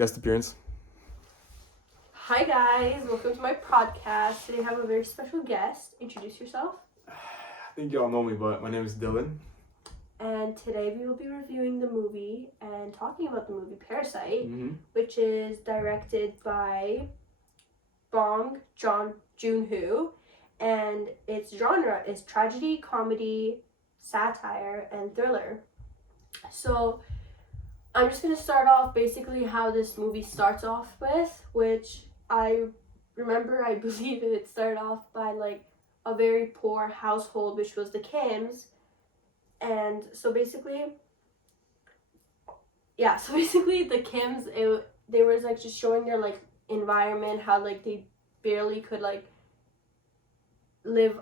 guest appearance. Hi guys, welcome to my podcast. Today I have a very special guest. Introduce yourself. I think you all know me, but my name is Dylan. And today we will be reviewing the movie and talking about the movie Parasite, which is directed by Bong Joon-ho, and its genre is tragedy, comedy, satire, and thriller. So I'm just going to start off basically how this movie starts off with, which I believe it started off by like a very poor household, which was the Kims. And so basically the Kims, they were like just showing their like environment, how like they barely could like live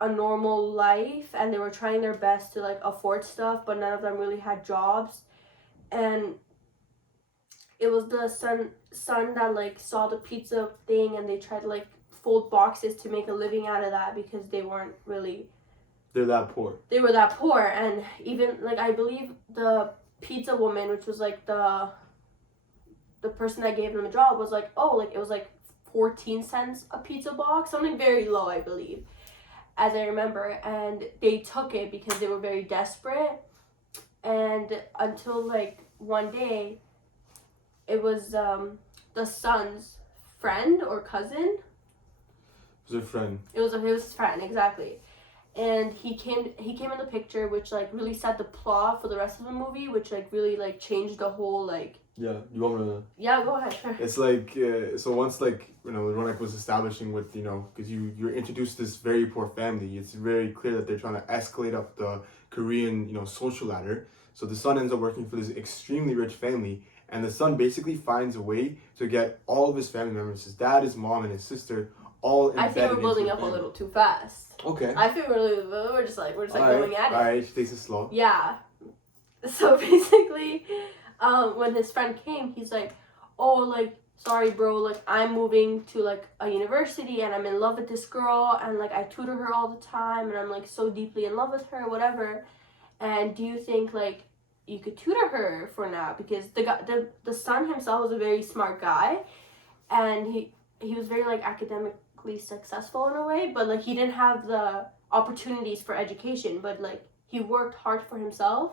a normal life, and they were trying their best to like afford stuff, but none of them really had jobs. And it was the son that like saw the pizza thing, and they tried to like fold boxes to make a living out of that because they weren't really. They're that poor. They were that poor, and even like I believe the pizza woman, which was like the person that gave them a job, was like, oh, like it was like 14 cents a pizza box, something very low, I believe, as I remember, and they took it because they were very desperate. And until like one day, it was the son's friend or cousin. It was a friend. It was his friend, exactly. And he came in the picture, which like really set the plot for the rest of the movie, which like really like changed the whole like. Yeah, you want me to? Yeah, go ahead. Sure. It's like so once like Ronak was establishing with because you're introduced to this very poor family. It's very clear that they're trying to escalate up the Korean social ladder. So the son ends up working for this extremely rich family, and the son basically finds a way to get all of his family members, his dad, his mom, and his sister, all embedded. I think we're building up a little too fast. Okay. I think we're just like going at it. Alright, she takes it slow. Yeah. So basically, when his friend came, he's like, oh, like, sorry bro, like I'm moving to like a university and I'm in love with this girl, and like I tutor her all the time and I'm like so deeply in love with her, whatever. And do you think like you could tutor her for now? Because the son himself was a very smart guy, and he was very like academically successful in a way, but like he didn't have the opportunities for education, but like he worked hard for himself.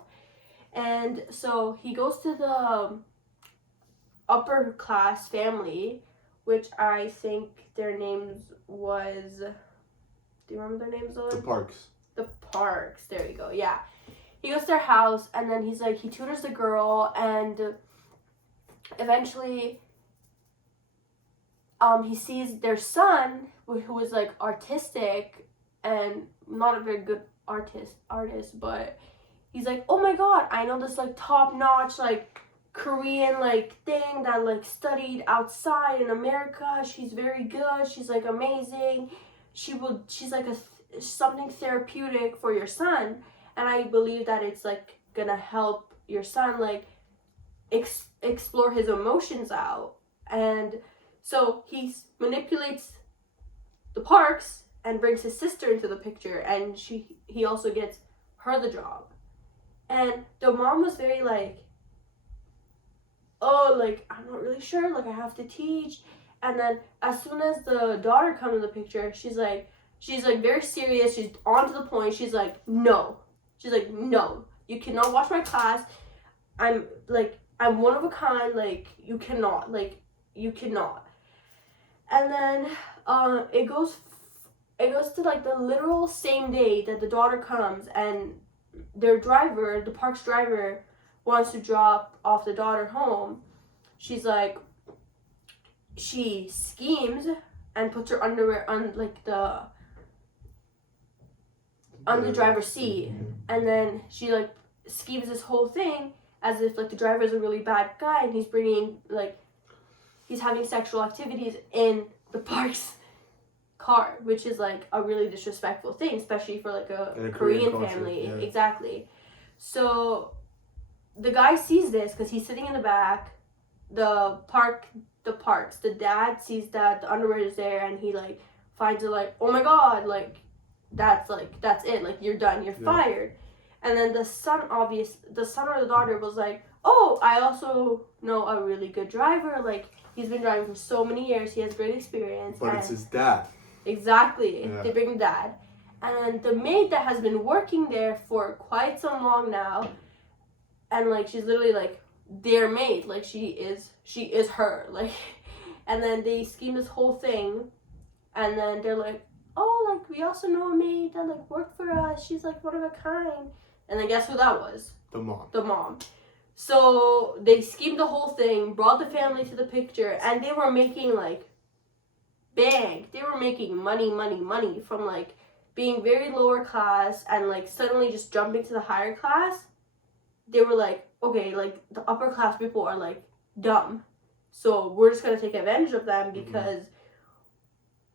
And so he goes to the upper class family, which I think their names was, do you remember their names? The Parks. The Parks, there you go, yeah. He goes to their house, and then he's like, he tutors the girl, and eventually he sees their son, who was like artistic and not a very good artist, but he's like, oh my god, I know this like top-notch like Korean like thing that like studied outside in America. She's very good. She's like amazing. She's like something therapeutic for your son. And I believe that it's like gonna help your son like explore his emotions out. And so he manipulates the Parks and brings his sister into the picture, and he also gets her the job. And the mom was very like, oh, like I'm not really sure, like I have to teach. And then as soon as the daughter comes in the picture, she's like very serious. She's on to the point. She's like, no. She's like, no, you cannot watch my class. I'm one of a kind. Like, you cannot. And then it goes to like the literal same day that the daughter comes, and their driver, the Park's driver, wants to drop off the daughter home. She's like, she schemes and puts her underwear on like the driver's seat, and then she like schemes this whole thing as if like the driver is a really bad guy, and he's having sexual activities in the Park's car, which is like a really disrespectful thing, especially for like a Korean family. Yeah. Exactly. So the guy sees this because he's sitting in the back. The dad sees that the underwear is there, and he like finds it like, oh my god, like that's it, like you're done, you're fired. And then the son or the daughter was like, oh, I also know a really good driver. Like, he's been driving for so many years. He has great experience. But it's his dad. Exactly. Yeah. They bring dad. And the maid that has been working there for quite some long now, and like she's literally like their maid, like she is her, like, and then they scheme this whole thing, and then they're like, oh, like we also know a maid that like worked for us. She's like one of a kind. And then guess who that was? The mom. The mom. So they schemed the whole thing, brought the family to the picture, and they were making like bank. They were making money from like being very lower class and like suddenly just jumping to the higher class. They were like, okay, like the upper class people are like dumb, so we're just gonna take advantage of them because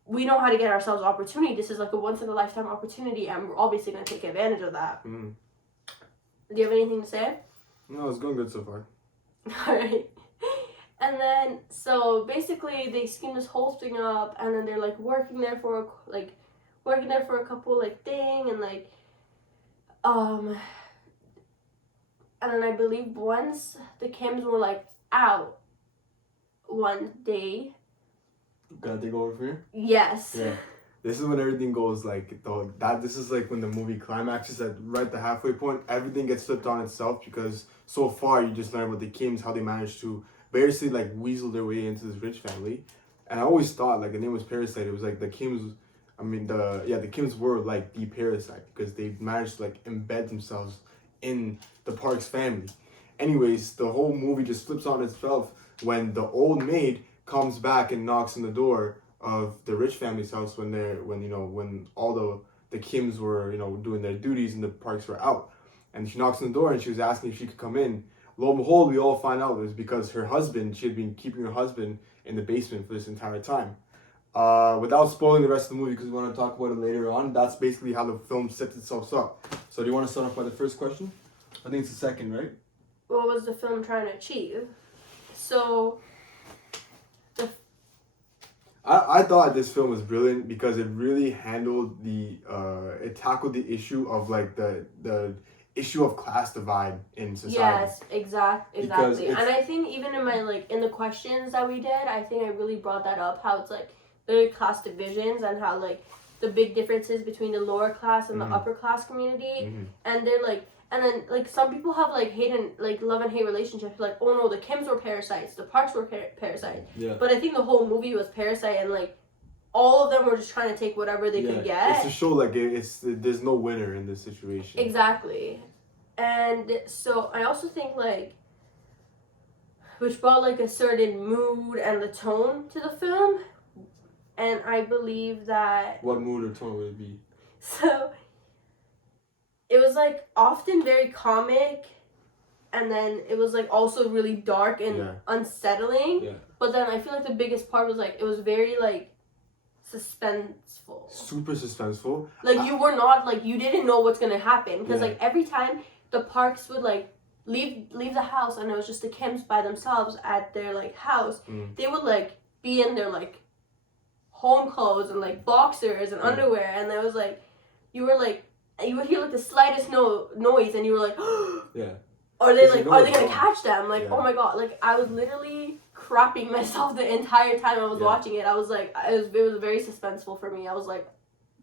we know how to get ourselves opportunity. This is like a once in a lifetime opportunity, and we're obviously gonna take advantage of that. Do you have anything to say? No, it's going good so far. Alright. And then, so basically they scheme this whole thing up, and then they're like working there for a couple like thing, and like and then I believe once the Kims were like out one day. Gotta take over from here? Yes. Yeah. This is when everything goes like this is like when the movie climaxes at right the halfway point. Everything gets flipped on itself because so far you just learn about the Kims, how they managed to basically like weasel their way into this rich family. And I always thought like the name was Parasite. It was like the Kims. I mean the Kims were like the parasite because they managed to like embed themselves in the Parks family. Anyways, the whole movie just flips on itself when the old maid comes back and knocks on the door of the rich family's house when all the Kims were doing their duties and the Parks were out. And she knocks on the door and she was asking if she could come in. Lo and behold, we all find out it was because she had been keeping her husband in the basement for this entire time. Without spoiling the rest of the movie, because we want to talk about it later on, that's basically how the film sets itself up. So do you want to start off by the first question? I think it's the second, right? What was the film trying to achieve? So, I thought this film was brilliant because it really handled it tackled the issue of like the issue of class divide in society. Yes, exactly. And I think even in my like in the questions that we did, I think I really brought that up, how it's like the class divisions and how like the big differences between the lower class and the upper class community. And they're like, and then like some people have like love and hate relationships, like, oh no, the Kims were parasites, the Parks were parasites. Yeah. But I think the whole movie was Parasite, and like all of them were just trying to take whatever they could get. It's to show like there's no winner in this situation. Exactly. And so I also think like, which brought like a certain mood and the tone to the film, and I believe that. What mood or tone would it be? So it was like often very comic, and then it was like also really dark and unsettling. Yeah. But then I feel like the biggest part was like it was very like suspenseful. Super suspenseful. Like you didn't know what's gonna happen because like every time the Parks would like leave the house and it was just the Kims by themselves at their like house, they would like be in their like home clothes and like boxers and underwear, and there was like you would hear like the slightest noise and you were like are they gonna catch them, like oh my god, like I was literally crapping myself the entire time I was watching it. I was like it was very suspenseful for me. I was like,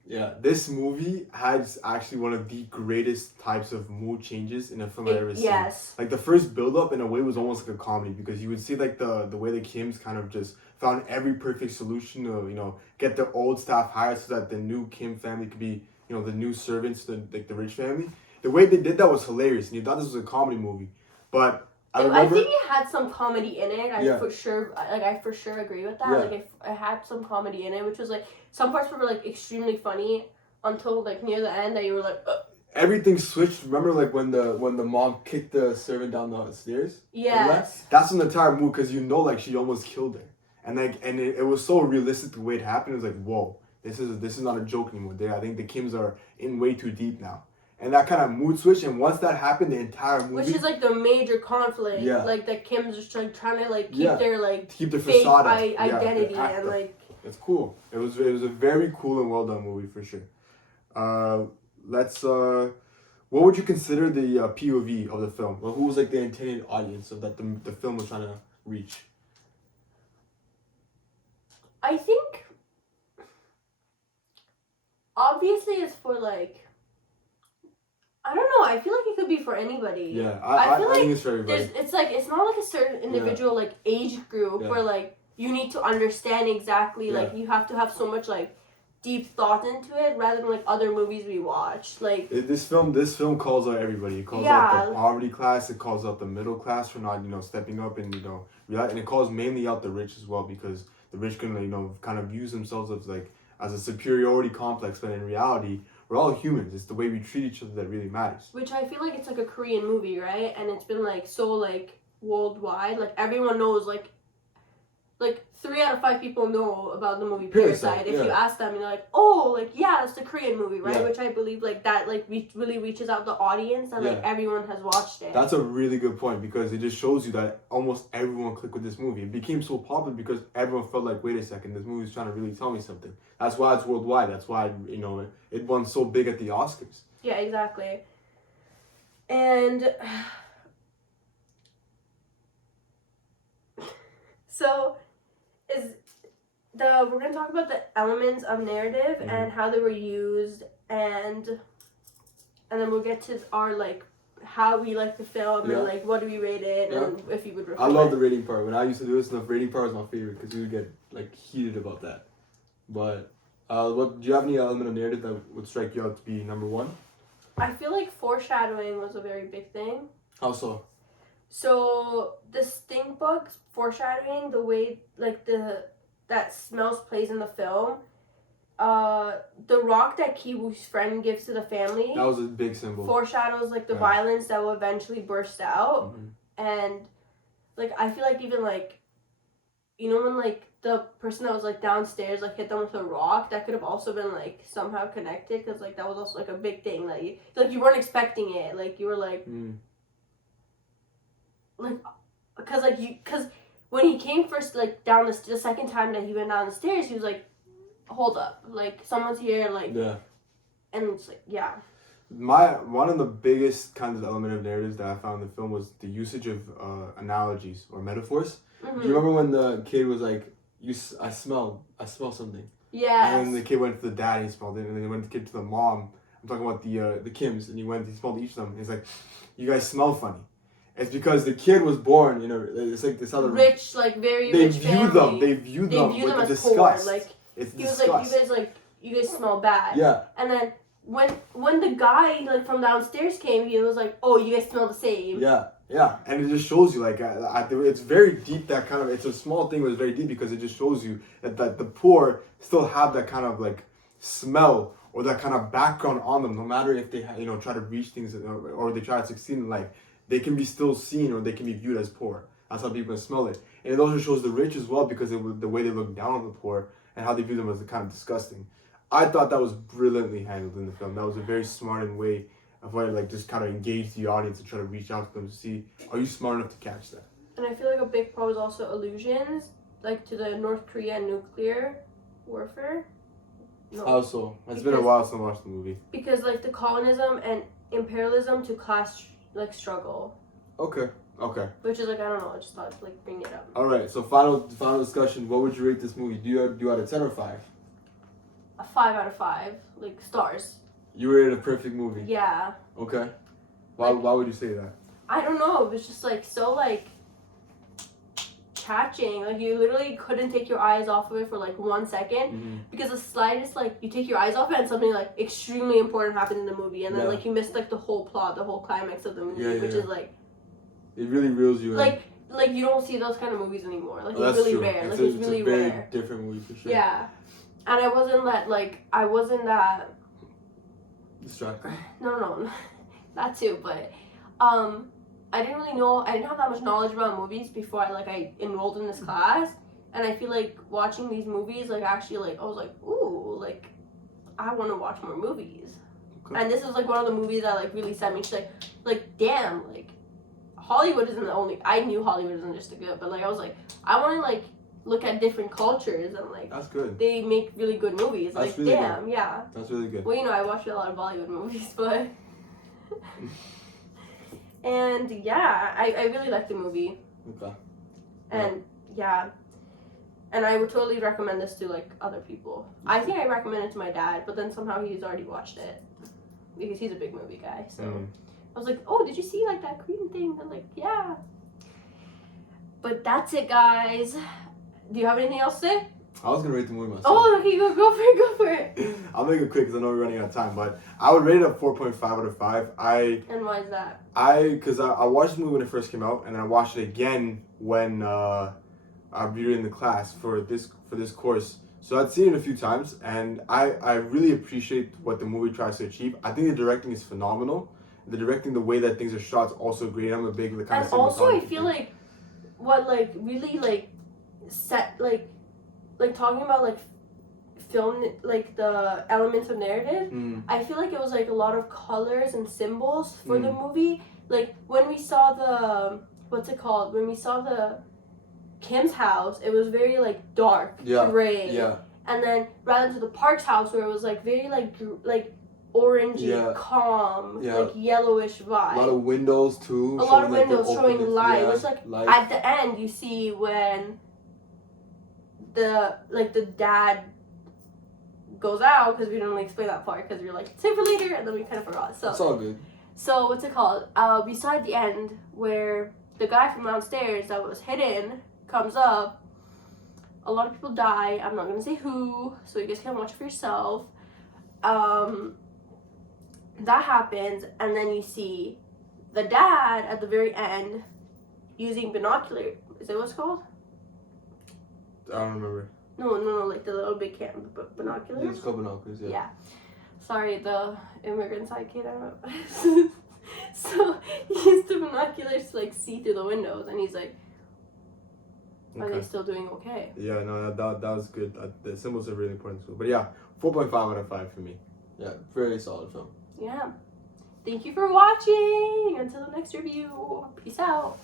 this movie has actually one of the greatest types of mood changes in a film I've ever seen. Yes. Like the first build up in a way was almost like a comedy because you would see like the way the Kims kind of just found every perfect solution to get their old staff hired so that the new Kim family could be the new servants to the rich family. The way they did that was hilarious, and you thought this was a comedy movie, but I think it had some comedy in it. I for sure agree with that. Like it had some comedy in it, which was like some parts were like extremely funny until like near the end that you were like. Everything switched. Remember, like when the mom kicked the servant down the stairs. Yes. That's an entire mood because like she almost killed her, and it was so realistic the way it happened. It was like, whoa, this is not a joke anymore. I think the Kims are in way too deep now. And that kind of mood switch, and once that happened, the entire movie, which is like the major conflict, like the Kims just like trying to like keep their like keep their fake facade identity and like it's cool. It was a very cool and well done movie for sure. What would you consider the POV of the film? Well, who was like the intended audience of that the film was trying to reach? I think obviously it's for like, I don't know. I feel like it could be for anybody. Yeah, I feel think it's for everybody. it's like it's not like a certain individual like age group where like you need to understand exactly like you have to have so much like deep thought into it rather than like other movies we watch. Like this film calls out everybody. It calls out the poverty class. It calls out the middle class for not stepping up and and it calls mainly out the rich as well, because the rich can kind of use themselves as a superiority complex, but in reality we're all humans. It's the way we treat each other that really matters. Which I feel like it's like a Korean movie, right? And it's been like so like worldwide. Like everyone knows like 3 out of 5 people know about the movie Parasite. If you ask them, you're like, oh, like yeah, it's the Korean movie, right? Which I believe like that like really reaches out the audience and like everyone has watched it. That's a really good point, because it just shows you that almost everyone clicked with this movie. It became so popular because everyone felt like, wait a second, this movie is trying to really tell me something. That's why it's worldwide. That's why it won so big at the Oscars. Yeah, exactly. And so we're gonna talk about the elements of narrative and how they were used, and then we'll get to our like how we like the film and like what do we rate it and if you would recommend. I love the rating part. When I used to do this, the rating part was my favorite because we would get like heated about that. But what do you have any element of narrative that would strike you out to be number one? I feel like foreshadowing was a very big thing. How so? So the stink bugs foreshadowing, the way like that smells plays in the film. The rock that Ki-woo's friend gives to the family. That was a big symbol. Foreshadows like the violence that will eventually burst out, and like I feel like even like, when like the person that was like downstairs like hit them with a rock, that could have also been like somehow connected, because like that was also like a big thing. Like you weren't expecting it. Like you were like. Like, because when he came first, like, down the second time that he went down the stairs, he was like, hold up, like, someone's here, like, and it's like, One of the biggest kinds of element of narratives that I found in the film was the usage of analogies or metaphors. Do you remember when the kid was like, I smell something? Yeah. And then the kid went to the dad and he smelled it, and then he went the kid to the mom. I'm talking about the Kims, and he smelled each of them. And he's like, you guys smell funny. It's because the kid was born, it's like this other rich, like very rich family. They view them with disgust. Poor. Like it's he disgust. was like, you guys smell bad. Yeah. And then when the guy like from downstairs came, he was like, oh, you guys smell the same. Yeah. Yeah, and it just shows you like it's very deep. That kind of, it's a small thing, but it's very deep because it just shows you that the poor still have that kind of like smell or that kind of background on them, no matter if they try to reach things or they try to succeed in life. They can be still seen or they can be viewed as poor. That's how people smell it. And it also shows the rich as well, because the way they look down on the poor and how they view them as kind of disgusting. I thought that was brilliantly handled in the film. That was a very smart way of like just kind of engage the audience and try to reach out to them to see, are you smart enough to catch that? And I feel like a big part was also allusions, like to the North Korean nuclear warfare. No. How so? It's been a while since I watched the movie. Because like the colonism and imperialism to class like struggle. Okay. Which is like, I don't know, I just thought like bring it up. Alright, so final discussion. What would you rate this movie? Do you out of 10 or 5? A 5 out of 5, like stars. You rated a perfect movie? Yeah. Okay. Why would you say that? I don't know, it was just like so like catching. Like you literally couldn't take your eyes off of it for like 1 second, because the slightest like you take your eyes off it and something like extremely important happened in the movie, and then like you missed like the whole plot, the whole climax of the movie, which is like it really reels you in. Like you don't see those kind of movies anymore. Like it's really rare. It's really very rare. Different movie for sure. Yeah, and I wasn't that distracted. No, that too. But I didn't really know. I didn't have that much knowledge about movies before I enrolled in this class, and I feel like watching these movies like actually like I was like, ooh, like I want to watch more movies. Okay. And this is like one of the movies that like really set me to like damn, like Hollywood isn't the only. I knew Hollywood isn't just a good, but like I was like I want to like look at different cultures and like that's good. They make really good movies. That's like really damn, good. yeah. That's really good. Well, I watch a lot of Bollywood movies, but And yeah, I really like the movie. Okay. And yeah. And I would totally recommend this to like other people. I think I recommend it to my dad, but then somehow he's already watched it because he's a big movie guy. So I was like, "Oh, did you see like that Korean thing?" I'm like, "Yeah." But that's it, guys. Do you have anything else to say? I was gonna rate the movie myself. Oh, okay, go for it. I'll make it quick because I know we're running out of time. But I would rate it a 4.5 out of 5. And why is that? Because I watched the movie when it first came out, and then I watched it again when I viewed it in the class for this course. So I'd seen it a few times, and I really appreciate what the movie tries to achieve. I think the directing is phenomenal. The directing, the way that things are shot, is also great. I'm a big kind of. And also, I feel like what like really like set like talking about like film like the elements of narrative. I feel like it was like a lot of colors and symbols for the movie. Like when we saw the when we saw the Kim's house, it was very like dark, gray. Yeah. And then rather to the Park's house, where it was like very like orangey, calm, like yellowish vibe. A lot of windows too. A lot of windows showing light. It's like at the end you see when the dad goes out, because we didn't really explain that part because we were like save for later, and then we kind of forgot. So it's all good. So what's it called? We saw at the end where the guy from downstairs that was hidden comes up. A lot of people die. I'm not gonna say who, so you guys can watch for yourself. That happens, and then you see the dad at the very end using binocular. Is that what it's called? I don't remember. No, like the little big binoculars. Yeah, it's called binoculars. Yeah. Sorry, the immigrant side kid. I don't know. So he used the binoculars to like see through the windows, and he's like, "Are they still doing okay?" Yeah, no, that was good. The symbols are really important too. But yeah, 4.5 out of 5 for me. Yeah, very solid film. Yeah. Thank you for watching. Until the next review. Peace out.